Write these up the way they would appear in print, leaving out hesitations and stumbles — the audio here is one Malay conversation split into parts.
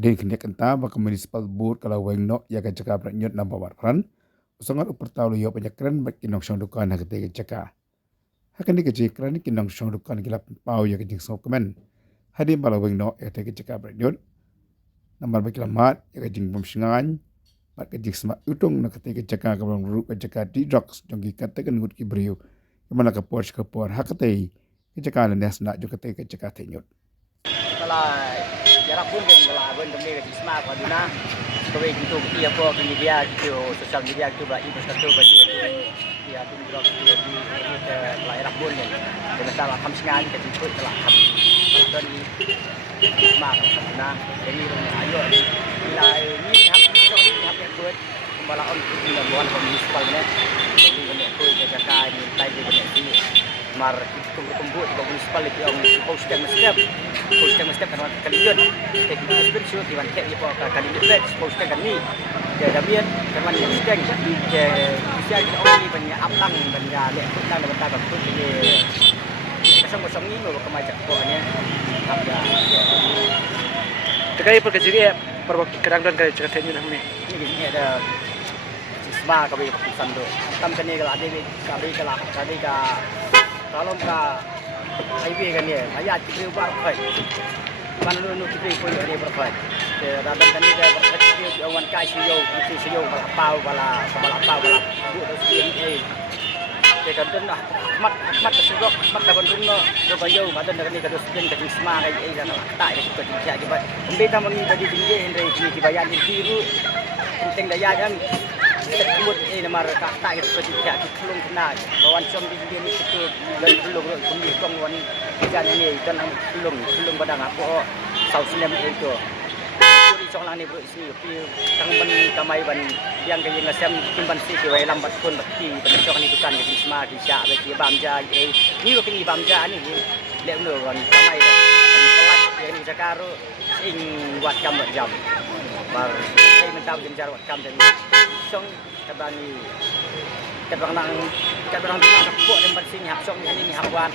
Adin kini kenta baka municipal board kalau wengno ya ka jaka bernyut namba warran. Usangat upertalu yo penyakren bak kinong syong dukan hakete ka jaka. Hakan di kejikran kinong syong dukan gilap pau ya kejing sokemen. Hadin bala wengno ya te ka jaka bernyut. Nambar bak lamat ya kejing pemsingan. Bak kejing semak utung nak kete ka jaka ka bang ruk ka jaka di drugs jongki kata kan ngut ki beriu. Kemana ka por hakete ka jaka lenes nak jo kete ka jaka tenyut. Kalau jarak pun kan kalau abang kami ke Isma kalau dina kami gitu dia apa ke media gitu sosial media gitu bah infrastruktur bah dia pun berok dia di ke daerah pun kan dia masalah kami sengaja ke situ telah kami dan Isma kalau dina jadi ayo nilai ini hak ini hak yang buat kembalaon di dalam municipal ni jadi banyak tu jaga ini tadi banyak sini mar kumpul di municipal itu yang posting mesti kan kalian teknik spesial di mana kayak apa kalian bed posting kan ni jadi biar kan mana posting jadi bisa orang ni banyak uplang banyak lek kita dalam tabak tu ini kosong ni bawa kemajak pokoknya apa terkait perkecilian kadang kali cerita ini namanya ini ada Isma kami pesan tu tam kan ni kalau ada kali kalau highway kan ni, ayat kita ubah apa? Mana dulu kita ikut ni berapa? Dan kan ni dia berkecil awan kai siyo, mesti siyo balapau bala dua ratus ni. Kan tu nak mat kesudah, mat kapan tu no, do bayu, badan kan ni kadus jen kadis Isma kai dan tak ada suka dia jadi. Kita mengi tadi tinggi Henry ni dibayar di biru, penting daya kan. Sebut nama tak itu kerja belum kena bawan som di dia ni itu dan belum kong wan kerja ni dan belum badang apa sau selam itu di soalan ni bro isi kang ban kamai ban yang kaya ngasem timban si ke lambat pun bakti penyok ni dukan ke Isma di sya bagi bamja ni lo kini bamja ni le no wan kamai dah dan kelas yang ni cakaro ing buat kam jam bar saya minta jenjar buat kam dan song kabani kadang bilang kapok dan bersih hak song ini hak buat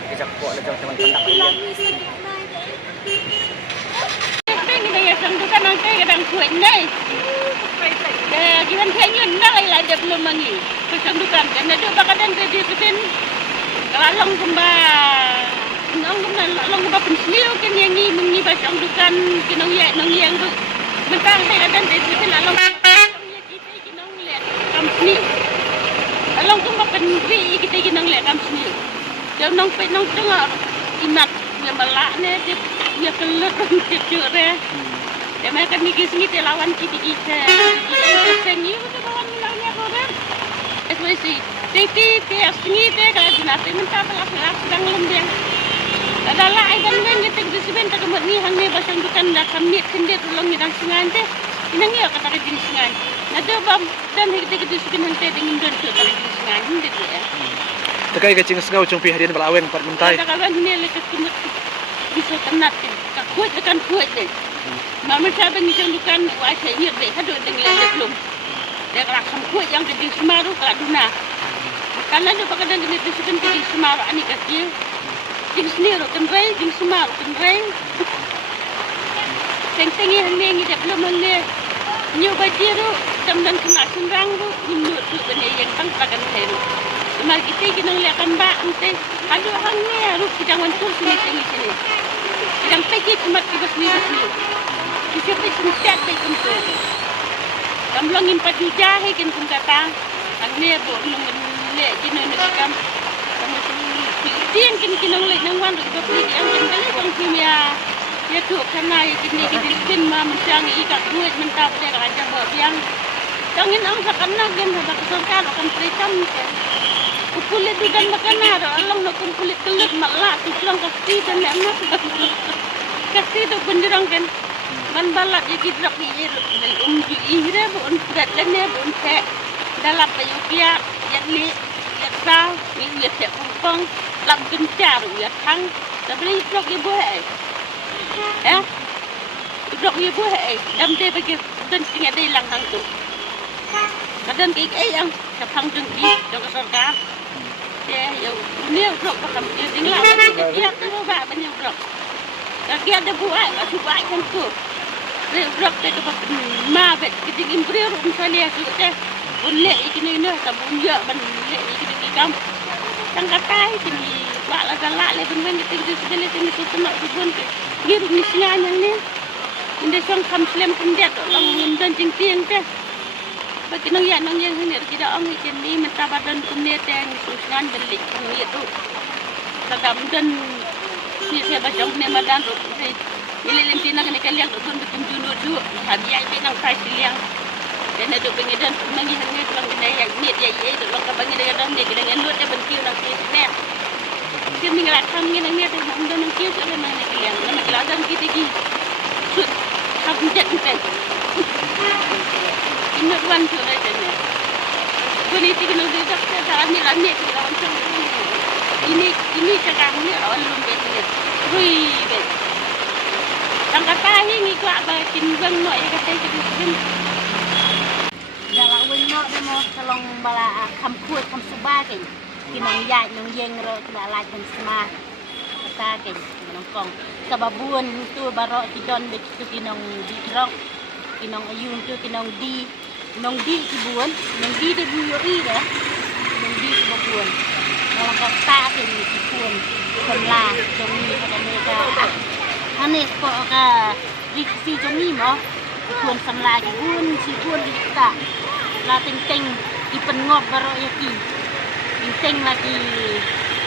ke kapok le teman pendak ini bây giờ xong tôi kan ang kay kadang kuat nay gihan kanyun na ay lada belum mangi pasang dukan kan ada bakadan ke dia pesen kalong kumba long kumba pensliu kan yang ni mengi pasang dukan kinong yang mentang hay adan de pesen along company along kumba penri kita kinong le company dan nong pe nong tengah inat yang balak ne dia kelut kecure dia mereka mikir sini lawan kita sengi udah lawan mulanya orang itu sih titi sini kalau dinasti minta pelak sedang lembeng ada lah ikan wen kita disebut tak kemudian ni hang ni pasang dukan dah kami sendiri tolong ni dah sengan teh ini ni kata kita sengan ada bab dan kita disebut hang teh dengan dan tu kata kita sengan ini tu ya terkait kecing sengau cung pi hadian balawen part mentai kawan ni lekat kumut bisa tenat kuat akan kuat deh mama saya bengis dukan wajah ni deh hadu dengan belum dia rakam kuat yang jadi semaru kalau duna kalau dia pakai dan dia disebut jadi semaru ani kecil jing sendiri kenreng jing semaru kenreng teng-tengi hengi dia belum hengi nyoba jiru dan kena senrang tu menurut tu benda yang tang pakai helu Mal kita kinong liakan ba ante aduh hangnya harus kita wantur sini yang pergi cuma kita sendiri kita sempat begitu kamlongin pati jahe kan kata hangnya bo nung le jinon kam dia kinong le nang wan ko pi yang kan bang kimia ya tu kana kini kin ma mencang ikat duit mentap dia aja bo yang tangin ang sakana gen sa kesorkan akan perikam kulit dan makan ada alang nak kulit kelut malah tulang kaki dan lemak kaki tu penjerang kan man balap jadi drak ni umji ihre bun berat lene bun teh dalam payukia yang ni yang sah ni ya teh kumpang lam kencar ya tang tapi drak ibu drak ibu dam dia bagi dan tinggal dia hilang hang tu kadang kiki yang sepang jengki jangan sorga ya, ni brok pakam dia tinggal dia tu ba banyak brok. Kaki ada buat, aku buat kan tu. Rak teh ke ma bet kita impre rum salia tu teh. Boleh ikini ni, tak bunja ban boleh ikini kam. Tang katai kini buat la galak le ben kita tu segala kini tu nak dibun ke. Ni rum ni sian yang ni. Inde song kam slem pendet lang ndan jing tiang teh. Bagi nang ya nang yang ni kita ang ikan ni minta badan kumne teh ni susan belik ni tu. Kadam dan si saya baca ni madan tu. Ini lenti nak kalian tu pun betul junur tu. Habis ai nang kai siliang. Dan ada pengedan mengi hanya tulang kena yang ni dia ye tu lang kabangi dengan ni dengan lut dia bentiu nang si ni. Kita minggat kami nang ni tu nang nang kiu tu nang ni kalian. Nang keladan kita gi. Sud habis jet kita. Ini tuan tu dah jadi. Buni tiga nang dia tak ada ni lah ni kita orang tu. Ini cakap ni orang lumbe ni. Hui bet. Tang kata ni kuat bakin bang nak ya kata kita sini. Dalam winok demo kalong bala kampuat kam subakin kinong yai nong yeng ro kila laj ben sma kata ken kinong kong kababun tu barok tidon de kinong di drok kinong ayun tu kinong di kibuan nong di de buyori dah nong di kibuan nong kata ken kibuan semla jomi ada mereka ane ko ka diksi jomi mo kibuan semla kibuan kibuan kita la ting di pengop baro yaki ting lagi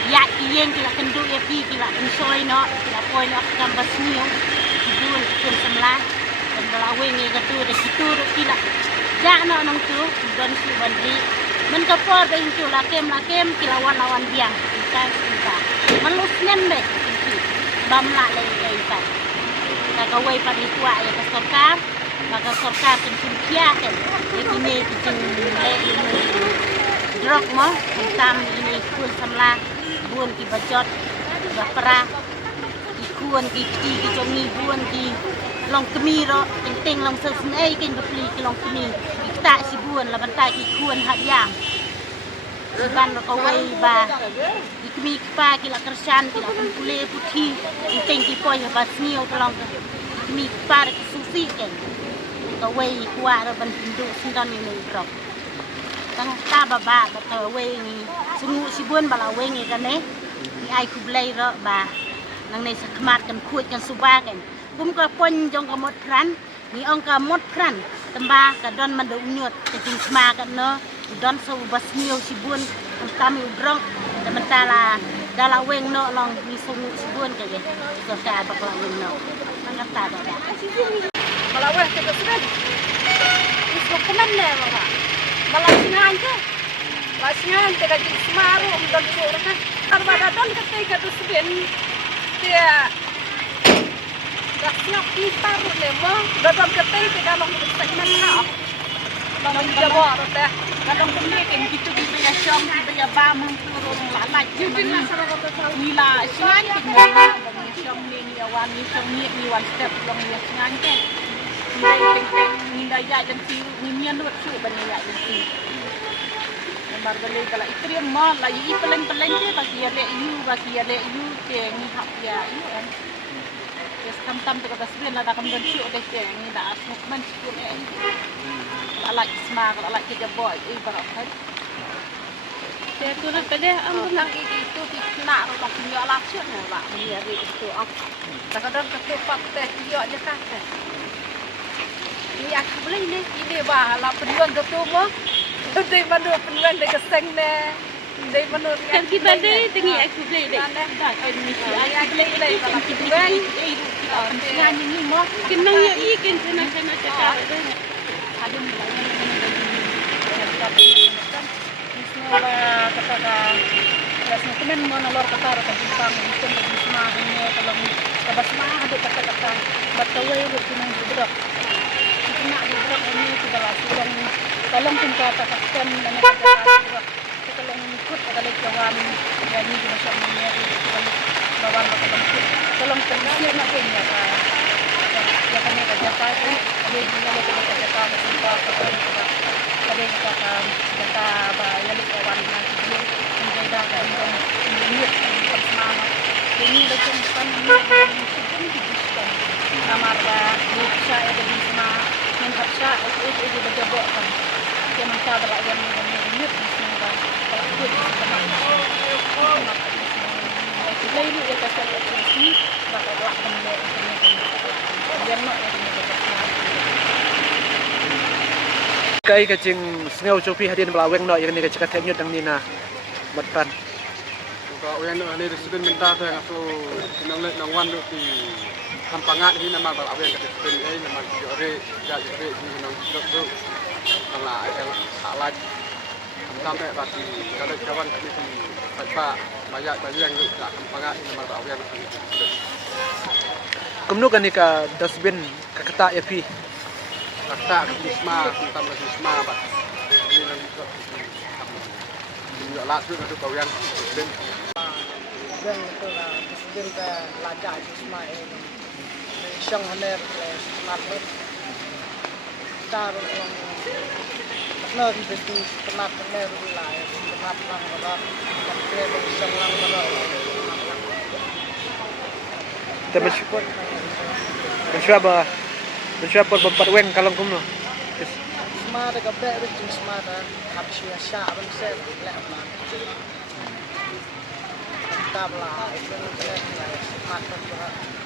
ya yeng kila kendu yaki kila pensoi no kila poi no gambar sniu dun kun semlah dan belaweng ye gatu de kitu kila ja no nong tu don si bandri men ka por be tu la kem kila wan lawan biang kita melus nen be bam la le ai pa ka ka wei pa di tua ya ka sorkar maka sorkar penting kia kan ini kucing le drok mo tam ini kun samla buon ki bajot bapra kuan ki jomi buon ki long kemi ro ting long se snei kin bepli ki long kemi ta si buon la bantai ki kuan hat yang ban ko wei ba ki kemi pa ki la kersan ki la pule puthi ting ki poi ba snio long kemi pa ki susi ken wei kuat ban pindu sindan ni drop tang ta baba ba wei ni sungu sibun bala wei ni kan ni ai ku blai ro ba nang nei sakmat kan khuit kan suba kan kum ka pon jong ka mot pran ni ong ka mot pran tamba ka don man do nyot te jing sma kan no don so bas niu sibun tam yu drong te mentala dala weng no long ni sungu sibun ka ge so ka ba ka weng no nang ta do da Malawah kita sudah. Isok kemen le bapa. Malah singan ke. Singan tega jing semaru don sur kan. Karena don ketika tu seben dia dah siap pitar le mo. Don ketika tega long segmen ha. Long jabo teh. Kadang kene kan gitu ya syong kita ya ba mung turun lalai. Judin lah sama kata nila singan ke. Syong ni awan ni syong ni wan step long ya singan ke. Hindai ya dan si nimian lu su ban ya dan si mar bale kala ikrem ma la yi peleng je bagi ya le yu ke ni hak ya yu kan yes tam tu kata seben la kam dan su de ke ni da asuk man su le ala isma ala ke boy barok kan saya turut pada ampun nak itu nak ro punya laksud na ba ni ya itu ak kadang ketupak teh yo je kan ini aku boleh ini bah la penuan tu mo dari mana penuan de keseng ne dari mana kan kita dari tinggi aku boleh deh tak ini aku boleh kalau penuan dengan ini mo kenang ya ikan sana cakap ada mulanya kata rasanya kemen mo nalor kata kata bintang mungkin bagi semua ini kalau kabas mah ada kata batawai rutin bergerak nak dibuat ini kita lakukan tolong kita takkan dan kita tolong ikut pada kawan jadi di masyarakat ini kita bawa ke tempat tolong terusnya nak punya ya kami kerja apa ada di mana kita kerja apa semua kita kita bayar kawan nanti dia menjaga dan ini bersama ini macam marba bisa ya dengan semua menghapsa itu berjabok kan dia minta berawan dengan nyut semua kalau itu sama lain dia kasih sini bakal lak benda dia nak Kai kacing sengau copi hadian belaweng no yang ni kacik katanyut ang nina matpan. Kalau yang ni disebut minta tu yang aku nonglet nongwan tu di kampangat ni nama kalau yang kata disebut ni nama jore jore di nong tu kalau yang alat sampai pasti kalau kawan ni di pak banyak yang tu kampangat ni nama kalau yang disebut. Kumno kan ni ka dustbin kakata ya pi. Kakak Isma, tentang Isma, Pak. Ini nanti juga langsung untuk kawan disebut. Dan itu lah presiden ke lajak Isma ini Syang Haner ke Senatun Taruh yang benar jadi penat Haner wilayah penat lang berat tapi ada Syang lang berat Tapi mensyuap berempat weng kalong kumno. Isma ada kabel itu Isma ada habis ya syak benser lepas tabla itu adalah matang berat